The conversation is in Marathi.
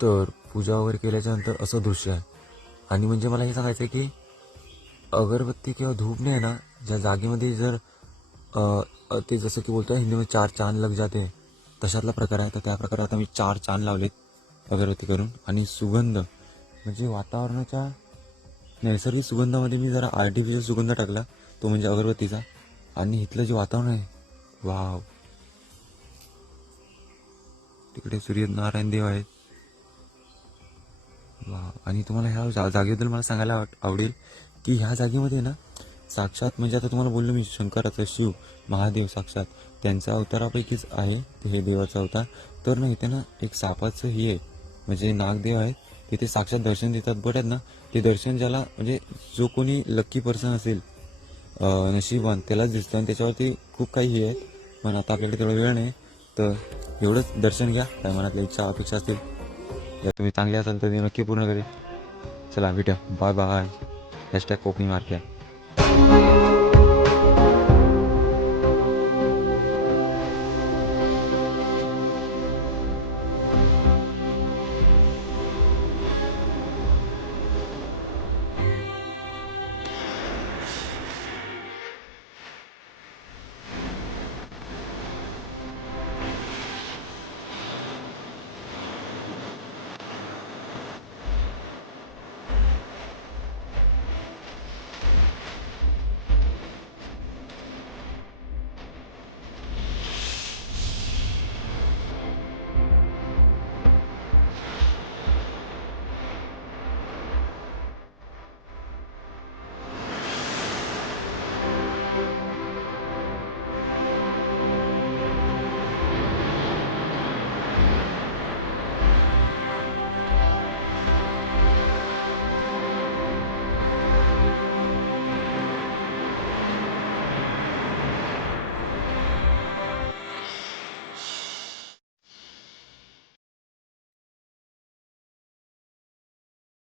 तर पूजा वगैरे केल्याच्यानंतर असं दृश्य आहे. आणि म्हणजे मला हे सांगायचं आहे की अगरबत्ती किंवा धूप नाही ना, ज्या जागेमध्ये जर ते जसं की बोलतो हिंदीमध्ये चार चांद लग जाते, तशातला प्रकार आहे. तर त्या प्रकारे आता मी 4 चांद लावलेत अगरबत्ती करून. आणि सुगंध म्हणजे वातावरणाच्या नैसर्गिक सुगंधामध्ये मी जरा आर्टिफिशियल सुगंध टाकला, तो म्हणजे अगरबत्तीचा. आणि इथलं जे वातावरण आहे, वाव. तिकडे सूर्यनारायण देव आहेत. वा. आणि तुम्हाला ह्या जागेबद्दल मला सांगायला आवडेल की ह्या जागेमध्ये ना साक्षात म्हणजे आता तुम्हाला बोललो मी शंकराचा शिव महादेव साक्षात त्यांचा अवतारापैकीच आहे ते हे देवाचा अवतार. तर ना इथे ना एक सापाचं हे आहे म्हणजे नागदेव आहेत, तिथे साक्षात दर्शन देतात. बट आहेत ना ते दर्शन ज्याला म्हणजे जो कोणी लक्की पर्सन असेल नशीबवान त्यालाच दिसतं. आणि त्याच्यावरती खूप काही हे आहेत, पण आता आपल्याकडे तेवढा वेळ नाही. तर एवढंच दर्शन घ्या, काय मनातल्या इच्छा अपेक्षा असतील जर तुम्ही चांगले असाल तर ते नक्की पूर्ण करेल. चला भेटूया, बाय बाय. # कोकणी मार्केट.